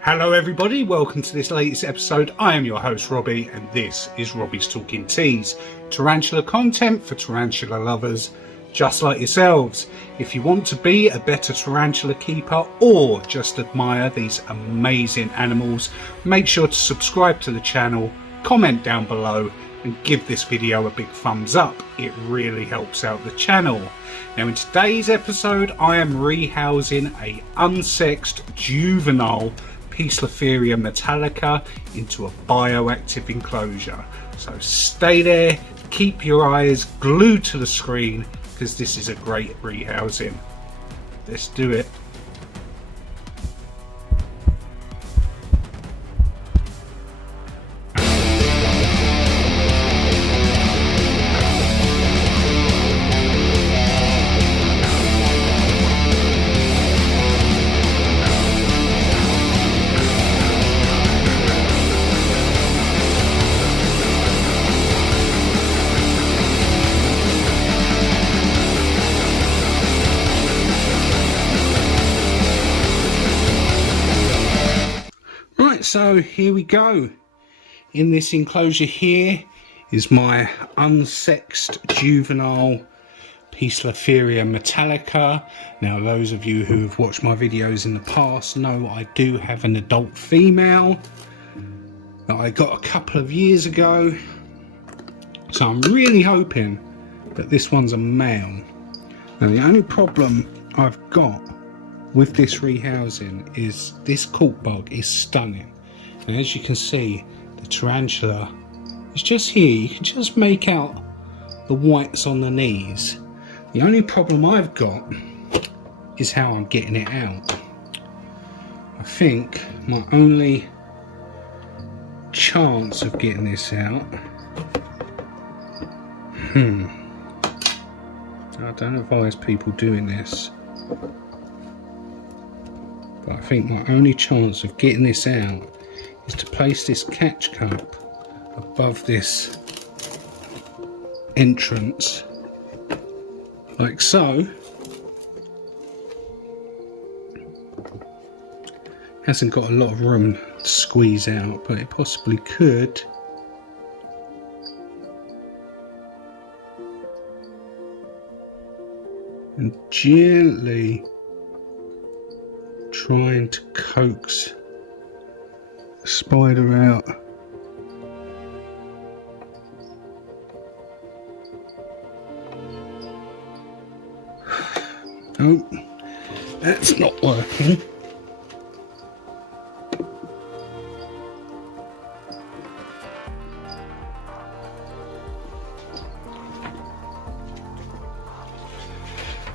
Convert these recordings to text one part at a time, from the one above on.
Hello everybody, welcome to this latest episode. I am your host Robbie and this is Robbie's Talking Teas. Tarantula content for tarantula lovers just like yourselves. If you want to be a better tarantula keeper or just admire these amazing animals, make sure to subscribe to the channel, comment down below and give this video a big thumbs up. It really helps out the channel. Now in today's episode I am rehousing a unsexed juvenile Poecilotheria metallica into a bioactive enclosure. So stay there, keep your eyes glued to the screen because this is a great rehousing. Let's do it. So here we go. In this enclosure here is my unsexed juvenile Poecilotheria metallica. Now those of you who have watched my videos in the past know I do have an adult female that I got a couple of years ago. So I'm really hoping that this one's a male. Now the only problem I've got with this rehousing is this cork bug is stunning. And as you can see, the tarantula is just here. You can just make out the whites on the knees. The only problem I've got is how I'm getting it out. I think my only chance of getting this out, I don't advise people doing this, but I think my only chance of getting this out is to place this catch cup above this entrance like so. Hasn't got a lot of room to squeeze out, but it possibly could. And gently trying to coax the spider out. Oh, that's not working.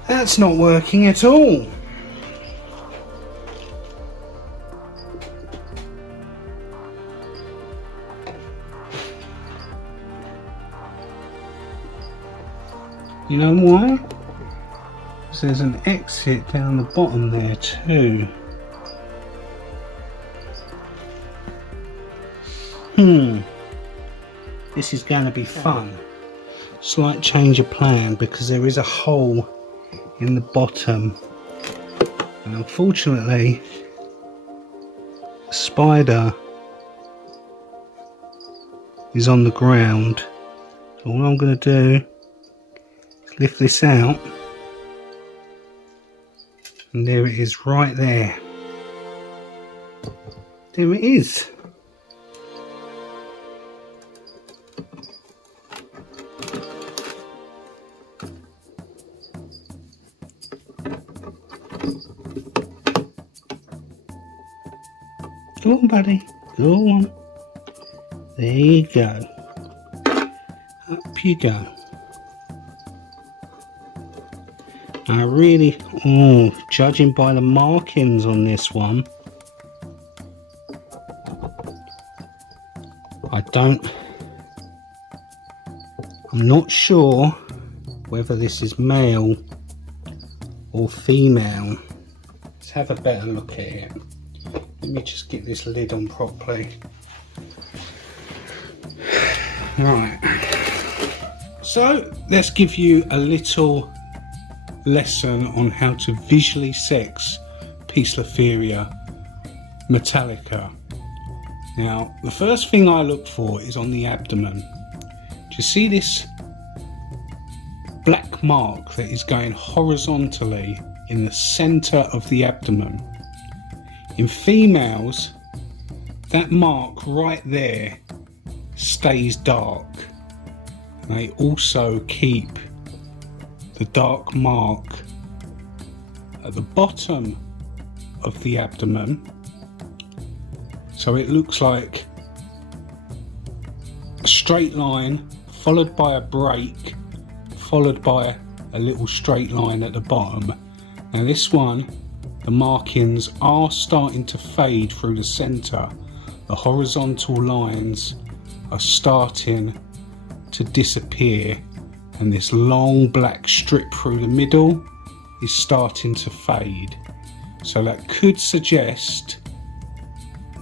That's not working at all. You know why? Because there's an exit down the bottom there too. This is going to be fun. Slight change of plan because there is a hole in the bottom. And unfortunately, the spider is on the ground. So all I'm going to do, lift this out and there it is right there. There it is. Go on buddy, go on. There you go. Up you go. I really, judging by the markings on this one, I'm not sure whether this is male or female. Let's have a better look at it. Let me just get this lid on properly. Right, so let's give you a little lesson on how to visually sex Poecilotheria metallica. Now, the first thing I look for is on the abdomen. Do you see this black mark that is going horizontally in the center of the abdomen? In females, that mark right there stays dark. And they also keep the dark mark at the bottom of the abdomen, so it looks like a straight line followed by a break followed by a little straight line at the bottom. Now this one, the markings are starting to fade through the center. The horizontal lines are starting to disappear, and this long black strip through the middle is starting to fade. So that could suggest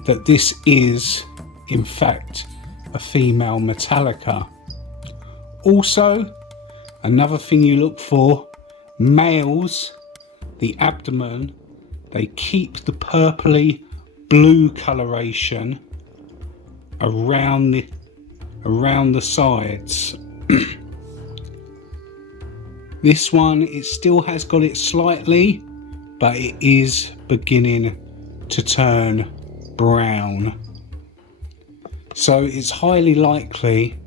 that this is in fact a female metallica. Also, another thing you look for, males, the abdomen, they keep the purpley blue coloration around the sides. This one, it still has got it slightly, but it is beginning to turn brown. So it's highly likely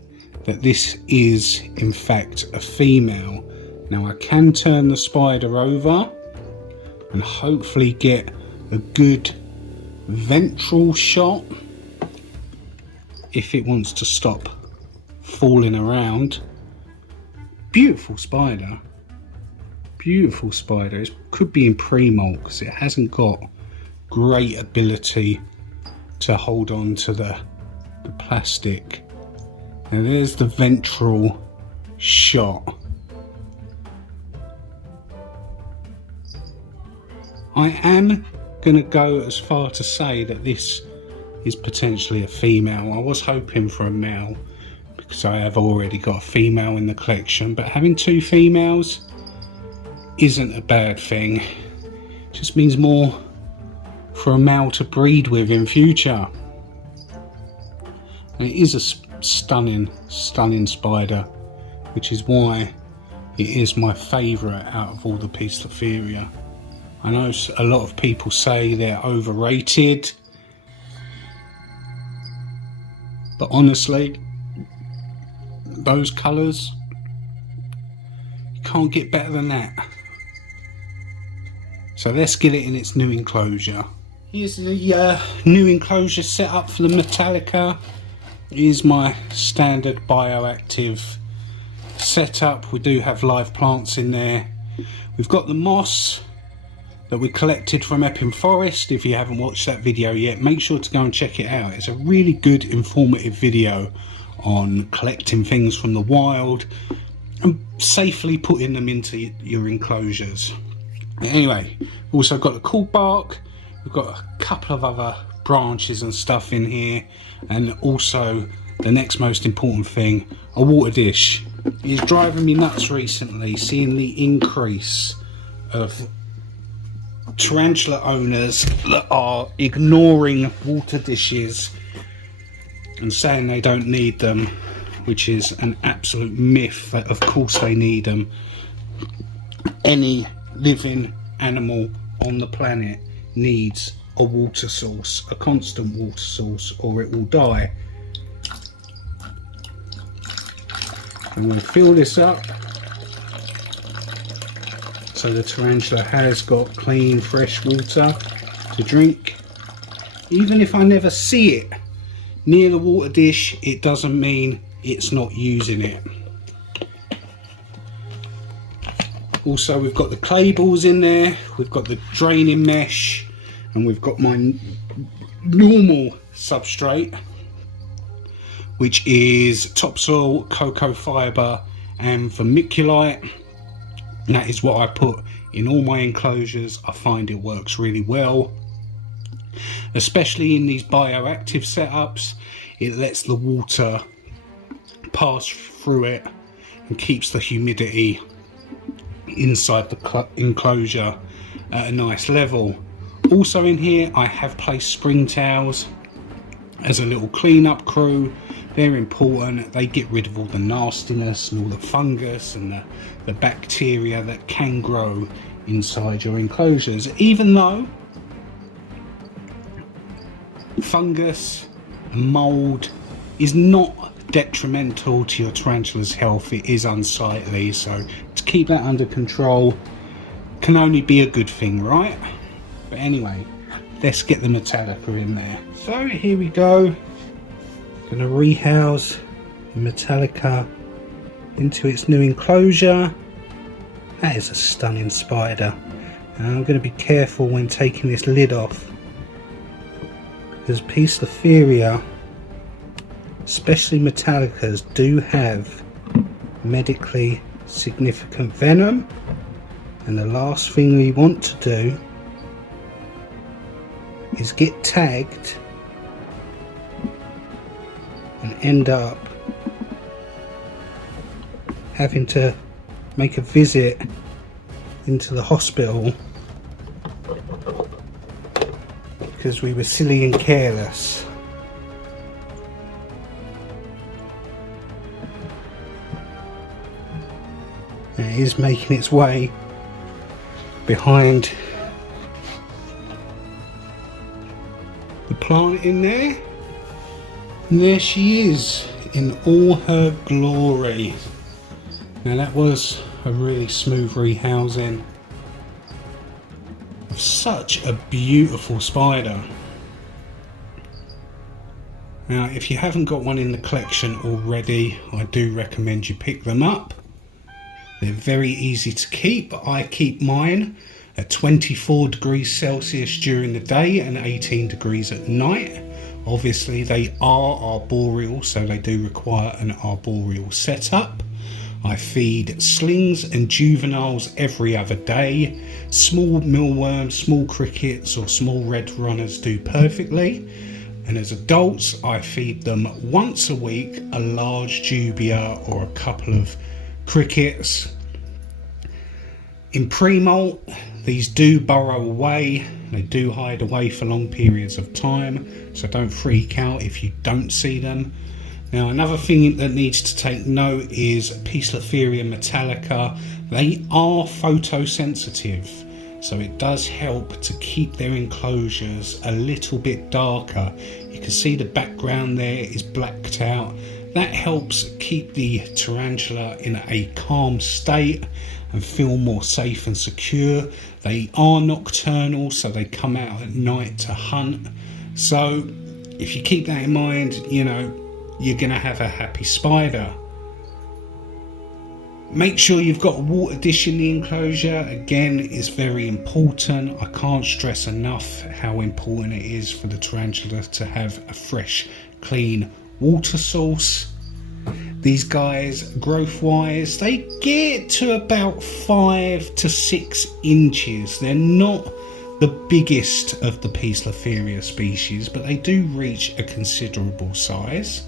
that this is in fact a female. Now I can turn the spider over and hopefully get a good ventral shot if it wants to stop falling around. Beautiful spider. Beautiful spider. It could be in pre-molt because it hasn't got great ability to hold on to the plastic. Now there's the ventral shot. I am going to go as far to say that this is potentially a female. I was hoping for a male because I have already got a female in the collection, but having two females isn't a bad thing. It just means more for a male to breed with in future. And it is a stunning spider, which is why it is my favourite out of all the Poecilotheria. I know a lot of people say they're overrated, but honestly, those colours, you can't get better than that. So let's get it in its new enclosure. Here's the new enclosure set up for the metallica. Here's my standard bioactive setup. We do have live plants in there. We've got the moss that we collected from Epping Forest. If you haven't watched that video yet, make sure to go and check it out. It's a really good informative video on collecting things from the wild and safely putting them into your enclosures. Anyway, we've also got the cool bark. We've got a couple of other branches and stuff in here, and also the next most important thing, a water dish. It's driving me nuts recently seeing the increase of tarantula owners that are ignoring water dishes and saying they don't need them, which is an absolute myth. That of course they need them. Any living animal on the planet needs a water source, a constant water source, or it will die. I'm going to fill this up so the tarantula has got clean, fresh water to drink. Even if I never see it near the water dish, it doesn't mean it's not using it. Also, we've got the clay balls in there, we've got the draining mesh, and we've got my normal substrate, which is topsoil, cocoa fibre and vermiculite. And that is what I put in all my enclosures. I find it works really well, especially in these bioactive setups. It lets the water pass through it and keeps the humidity inside the enclosure at a nice level. Also in here I have placed spring towels as a little clean-up crew. They're important. They get rid of all the nastiness and all the fungus and the bacteria that can grow inside your enclosures. Even though fungus and mould is not detrimental to your tarantula's health, it is unsightly, so to keep that under control can only be a good thing, right? But anyway, let's get the metallica in there. So here we go. Going to rehouse the metallica into its new enclosure. That is a stunning spider. And I'm going to be careful when taking this lid off, because Poecilotheria, especially metallicas, do have medically significant venom, and the last thing we want to do is get tagged and end up having to make a visit into the hospital because we were silly and careless. And it is making its way behind the plant in there, and there she is in all her glory. Now that was a really smooth rehousing of such a beautiful spider. Now if you haven't got one in the collection already, I do recommend you pick them up. They're very easy to keep. I keep mine at 24 degrees Celsius during the day and 18 degrees at night. Obviously they are arboreal, so they do require an arboreal setup. I feed slings and juveniles every other day. Small mealworms, small crickets or small red runners do perfectly. And as adults I feed them once a week a large dubia or a couple of crickets. In pre-molt, these do burrow away, they do hide away for long periods of time, so don't freak out if you don't see them. Now another thing that needs to take note is Poecilotheria metallica. They are photosensitive, so it does help to keep their enclosures a little bit darker. You can see the background there is blacked out. That helps keep the tarantula in a calm state and feel more safe and secure. They are nocturnal, so they come out at night to hunt. So if you keep that in mind, you know, you're going to have a happy spider. Make sure you've got a water dish in the enclosure. Again, it's very important. I can't stress enough how important it is for the tarantula to have a fresh, clean water source. These guys, growth wise, they get to about 5 to 6 inches. They're not the biggest of the Poecilotheria species, but they do reach a considerable size.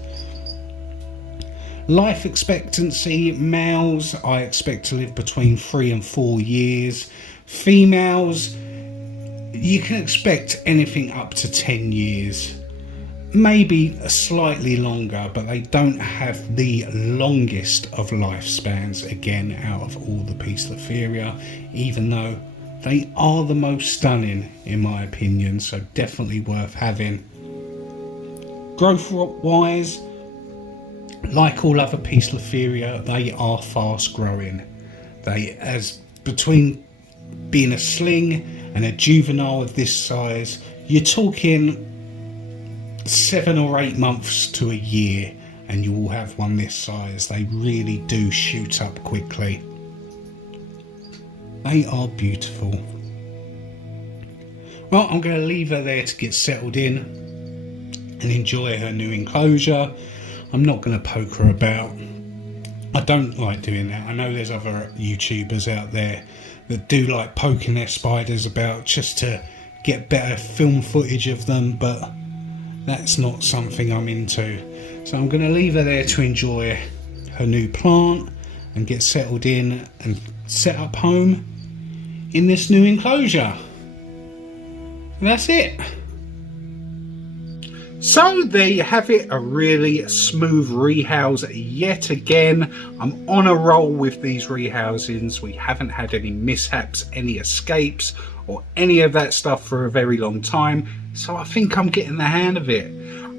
Life expectancy: males I expect to live between 3 and 4 years. Females, you can expect anything up to 10 years. Maybe slightly longer, but they don't have the longest of lifespans, again, out of all the Poecilotheria, even though they are the most stunning in my opinion, so definitely worth having. Growth wise, like all other Poecilotheria, they are fast growing. They, as between being a sling and a juvenile of this size, you're talking 7 or 8 months to a year and you will have one this size. They really do shoot up quickly. They are beautiful. Well, I'm going to leave her there to get settled in and enjoy her new enclosure. I'm not going to poke her about. I don't like doing that. I know there's other YouTubers out there that do like poking their spiders about just to get better film footage of them, but that's not something I'm into. So I'm going to leave her there to enjoy her new plant and get settled in and set up home in this new enclosure. And that's it. So there you have it, a really smooth rehouse yet again. I'm on a roll with these rehousings. We haven't had any mishaps, any escapes or any of that stuff for a very long time. So I think I'm getting the hang of it.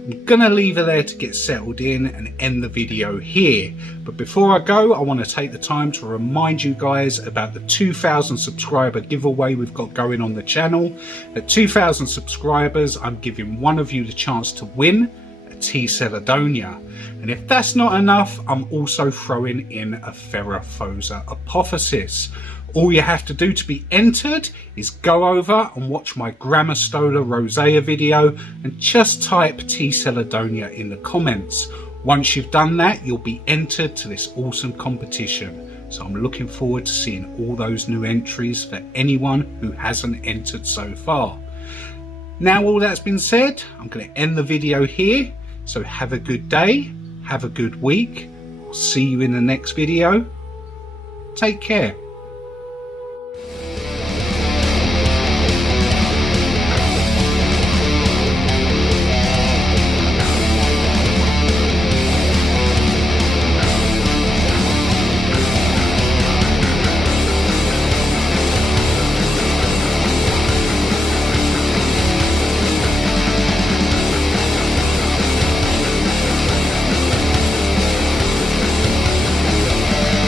I'm gonna leave her there to get settled in and end the video here. But before I go, I want to take the time to remind you guys about the 2,000 subscriber giveaway we've got going on the channel. At 2,000 subscribers, I'm giving one of you the chance to win a T. Celadonia. And if that's not enough, I'm also throwing in a Ferrophosa apophysis. All you have to do to be entered is go over and watch my Grammostola rosea video and just type T. Celadonia in the comments. Once you've done that, you'll be entered to this awesome competition. So I'm looking forward to seeing all those new entries for anyone who hasn't entered so far. Now all that's been said, I'm going to end the video here. So have a good day, have a good week. I'll see you in the next video. Take care.